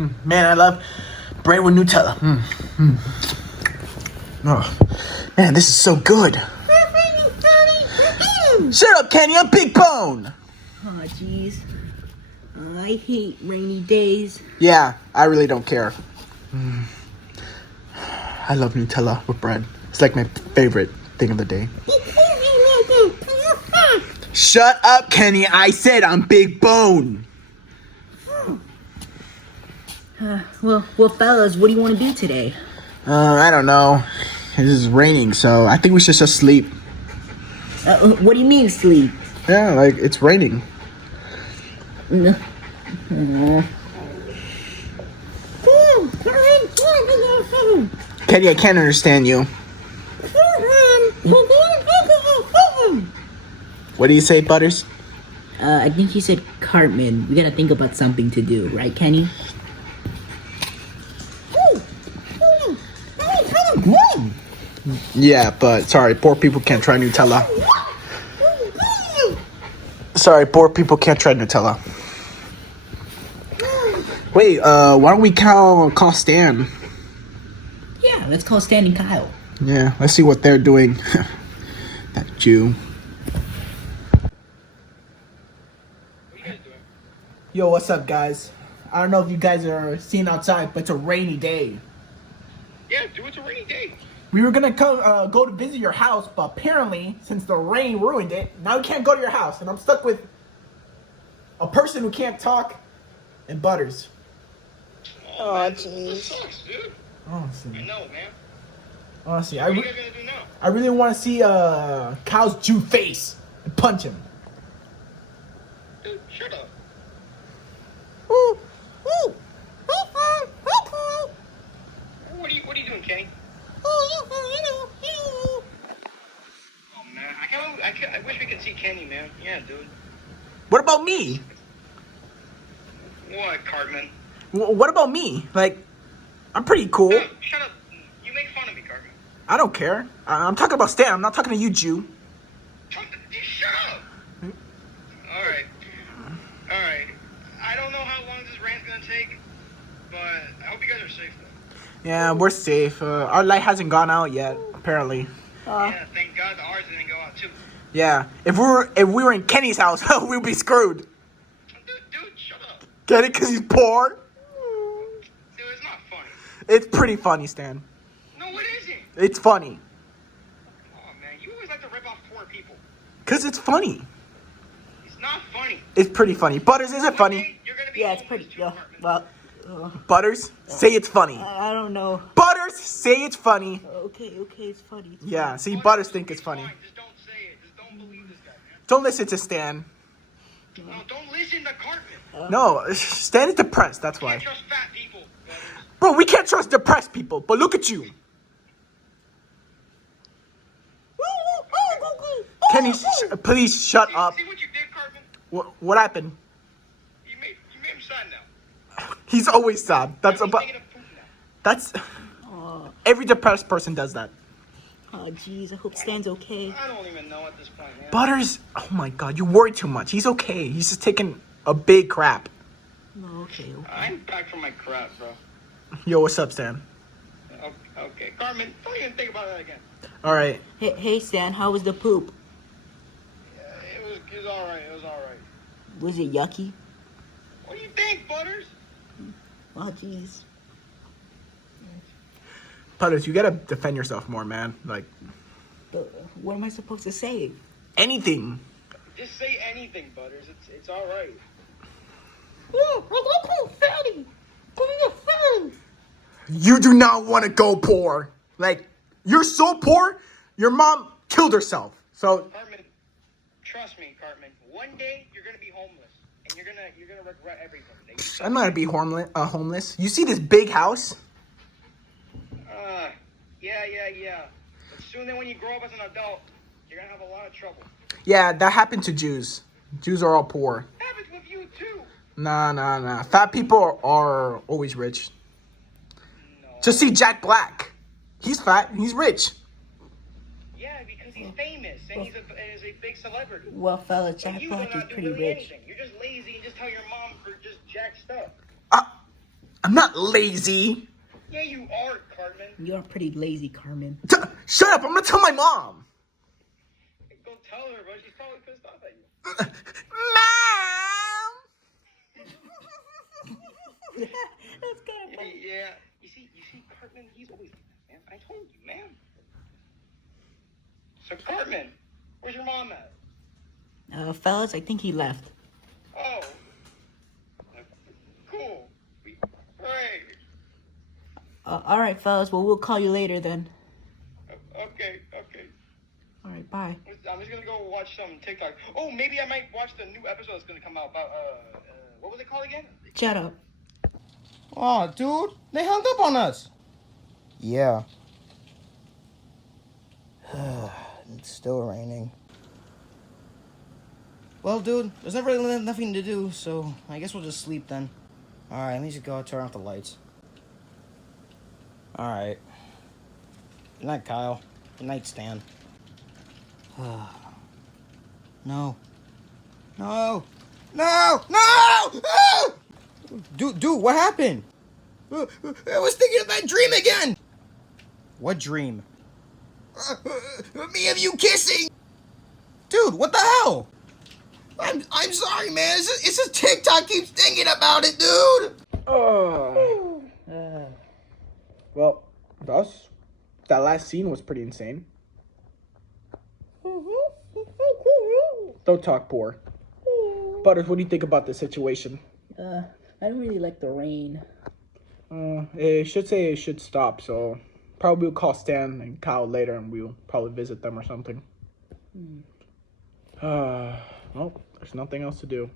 Man, I love bread with Nutella. Oh, man, this is so good. Shut up, Kenny. I'm Big Bone. Oh, jeez. I hate rainy days. Yeah, I really don't care. I love Nutella with bread. It's like my favorite thing of the day. Shut up, Kenny. I said I'm Big Bone. Well, fellas, what do you want to do today? I don't know. It is raining, so I think we should just sleep. What do you mean sleep? Yeah, like it's raining. No. Kenny, I can't understand you. What do you say, Butters? I think he said Cartman. We gotta think about something to do, right, Kenny? Yeah, but sorry, poor people can't try Nutella. Sorry, poor people can't try Nutella. Wait, why don't we call Stan? Yeah, let's call Stan and Kyle. Yeah, let's see what they're doing. That Jew. Yo, what's up, guys? I don't know if you guys are seeing outside, but it's a rainy day. Yeah, dude, it's a rainy day. We were gonna go to visit your house, but apparently, since the rain ruined it, now we can't go to your house, and I'm stuck with a person who can't talk and Butters. Oh, jeez. This sucks, dude. Honestly, I know, man. honestly, What are you guys gonna do now? I really want to see Kyle's Jew face and punch him. Dude, shut up. What are you doing, Kenny? Oh man, I wish we could see Kenny, man. Yeah, dude. What about me? What, Cartman? What about me? Like, I'm pretty cool. Shut up. You make fun of me, Cartman. I don't care. I'm talking about Stan. I'm not talking to you, Jew. Shut up. Alright. I don't know how long this rain's gonna take, but I hope you guys are safe, though. Yeah, we're safe. Our light hasn't gone out yet, apparently. Yeah, thank God ours didn't go out, too. Yeah, if we were in Kenny's house, we'd be screwed. Dude, shut up. Get it? Because he's poor? Dude, it's not funny. It's pretty funny, Stan. No, it isn't. It's funny. Oh, man, you always like to rip off poor people. Because it's funny. It's not funny. It's pretty funny. Butters, is it funny? You're gonna be Yeah, it's homeless pretty. too, Yeah, Cartman. well, Butters, say it's funny. I don't know. Butters, say it's funny. Okay, it's funny. Yeah, see, Butters think it's funny. Fine, just don't say it. Just don't believe this guy, man. Don't listen to Stan. No, don't listen to Cartman. No, Stan is depressed, that's You why. can't trust fat people. Bro, we can't trust depressed people, but look at you. Kenny, please shut up. See what you did, Cartman? What happened? You made him sad now. He's always sad. That's He's about. thinking of poop now. That's every depressed person does that. Oh, jeez, I hope Stan's okay. I don't even know at this point, man. Butters, oh my God, you worry too much. He's okay. He's just taking a big crap. No, okay. I'm back from my crap, bro. Yo, what's up, Stan? Okay, Cartman, don't even think about that again. All right. Hey, Stan, how was the poop? It was alright. It was alright. Was it yucky? What do you think, Butters? Oh, jeez. Butters, you gotta defend yourself more, man. Like But what am I supposed to say? anything. Just say anything, Butters. It's alright. You do not want to go poor. Like you're so poor, your mom killed herself. So Cartman, trust me, Cartman. One day you're gonna be homeless, and you're gonna regret everything. I'm not gonna be homeless. You see this big house? Yeah. But soon then when you grow up as an adult, you're gonna have a lot of trouble. Yeah, that happened to Jews. Jews are all poor. It happens with you too. Nah. Fat people are always rich. No. Just see Jack Black. He's fat. He's rich. Yeah, because he's famous and he's a big celebrity. Well, fella, And Jack you Black do is not do pretty really rich. anything. You're just lazy and just tell your mom for just jack stuff. I'm not lazy. Yeah, you are, Cartman. You're pretty lazy, Cartman. Shut up! I'm gonna tell my mom. Go tell her, but she's probably pissed off at you. Mom. That's kind of funny. Yeah. You see, Cartman, he's always like that, man. I told you, man. So, Cartman, where's your mom at? Fellas, I think he left. Oh. Cool. Great. All right, fellas. Well, we'll call you later then. Okay. All right, bye. I'm just gonna go watch some TikTok. Oh, maybe I might watch the new episode that's gonna come out about, what was it called again? Shut up. Aw, dude, they hung up on us. Yeah. It's still raining. Well, dude, there's never really nothing to do, so I guess we'll just sleep then. Alright, let me just go turn off the lights. Alright. Good night, Kyle. Good night, Stan. No. No! No! No! Ah! Dude, what happened? I was thinking of that dream again! What dream? Me and you kissing! Dude, what the hell? I'm sorry, man. It's just TikTok keeps thinking about it, dude! Well, thus, that last scene was pretty insane. Don't talk poor. Butters, what do you think about this situation? I don't really like the rain. It should say it should stop, so probably we'll call Stan and Kyle later and we'll probably visit them or something. Well, there's nothing else to do.